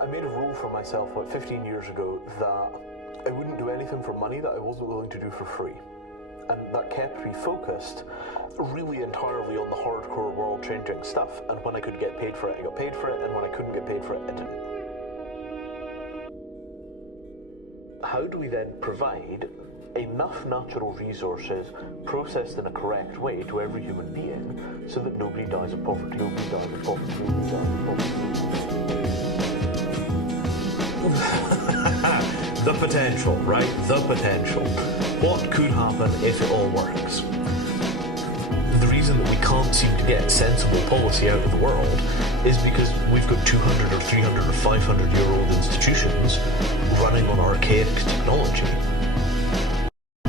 I made a rule for myself about 15 years ago that I wouldn't do anything for money that I wasn't willing to do for free. And that kept me focused really entirely on the hardcore world-changing stuff. And when I could get paid for it, I got paid for it. And when I couldn't get paid for it, I didn't. How do we then provide enough natural resources processed in a correct way to every human being so that nobody dies of poverty, nobody dies of poverty, nobody dies of poverty? The potential, right? The potential. What could happen if it all works? The reason that we can't seem to get sensible policy out of the world is because we've got 200 or 300 or 500-year-old institutions running on archaic technology. I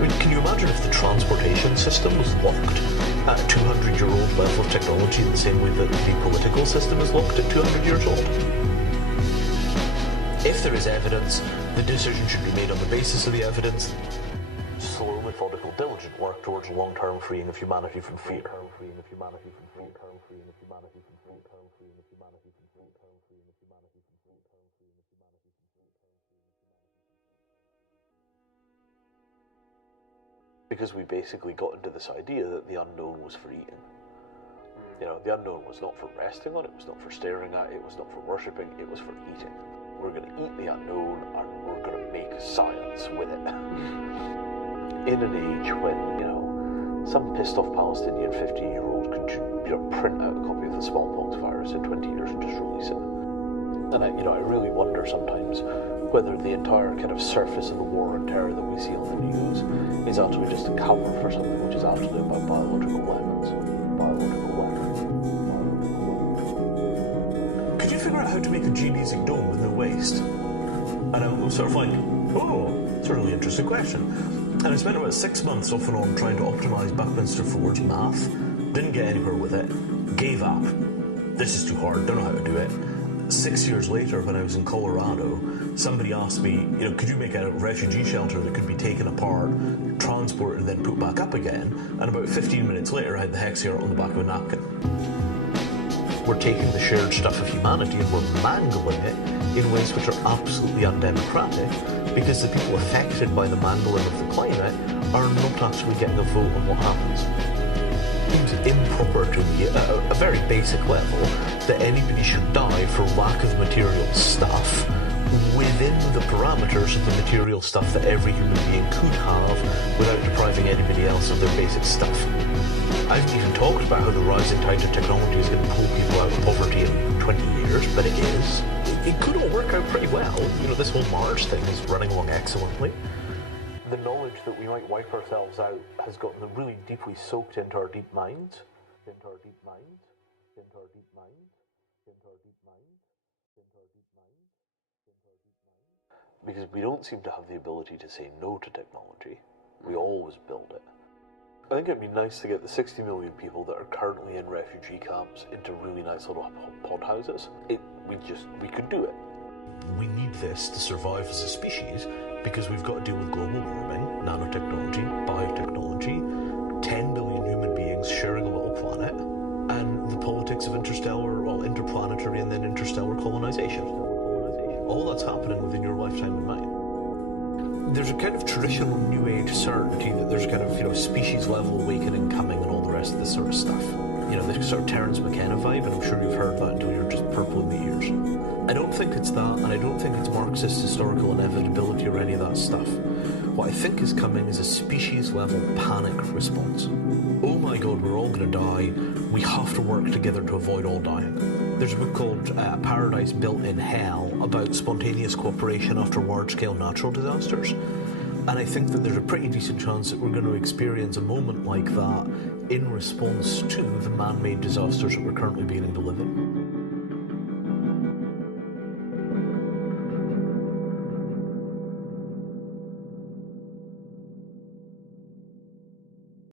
mean, can you imagine if the transportation system was locked at a 200-year-old level of technology in the same way that the political system is locked at 200 years old? If there is evidence, the decision should be made on the basis of the evidence. Slow, methodical, diligent work towards long-term freeing of humanity from fear. Because we basically got into this idea that the unknown was for eating. You know, the unknown was not for resting on, it was not for staring at, it was not for worshipping, it was for eating. We're going to eat the unknown and we're going to make science with it. In an age when, you know, some pissed off Palestinian 50-year-old could, you know, print out a copy of the smallpox virus in 20 years and just release it. And I really wonder sometimes whether the entire kind of surface of the war on terror that we see on the news is actually just a cover for something which is actually about biological weapons. Could you figure out how to make a geodesic dome with no waste? And I was sort of like, oh, it's a really interesting question. And I spent about 6 months off and on trying to optimize Buckminster Fuller math, didn't get anywhere with it, gave up. This is too hard, don't know how to do it. 6 years later, when I was in Colorado, somebody asked me, you know, could you make a refugee shelter that could be taken apart, transported, and then put back up again? And about 15 minutes later, I had the hexagon on the back of a napkin. We're taking the shared stuff of humanity and we're mangling it in ways which are absolutely undemocratic because the people affected by the mangling of the climate are not actually getting a vote on what happens. It seems improper to me at a very basic level that anybody should die for lack of material stuff within the parameters of the material stuff that every human being could have without depriving anybody else of their basic stuff. I haven't even talked about how the rising tide of technology is going to pull people out of poverty in 20 years, but it is. It could all work out pretty well. You know, this whole Mars thing is running along excellently. The knowledge that we might wipe ourselves out has gotten really deeply soaked into our deep minds. Because we don't seem to have the ability to say no to technology. We always build it. I think it'd be nice to get the 60 million people that are currently in refugee camps into really nice little pod houses. We could do it. We need this to survive as a species because we've got to deal with global warming, nanotechnology, biotechnology, 10 billion human beings sharing a little planet, and the politics of interplanetary and then interstellar colonization. All that's happening within your lifetime and mine. There's a kind of traditional New Age certainty that there's kind of, you know, species level awakening coming and all the rest of this sort of stuff. You know, this sort of Terence McKenna vibe, and I'm sure you've heard that until you're just purple in the ears. I don't think it's that, and I don't think it's Marxist historical inevitability or any of that stuff. What I think is coming is a species level panic response. Oh my god, we're all going to die. We have to work together to avoid all dying. There's a book called Paradise Built in Hell about spontaneous cooperation after large-scale natural disasters. And I think that there's a pretty decent chance that we're going to experience a moment like that in response to the man-made disasters that we're currently beginning to live in.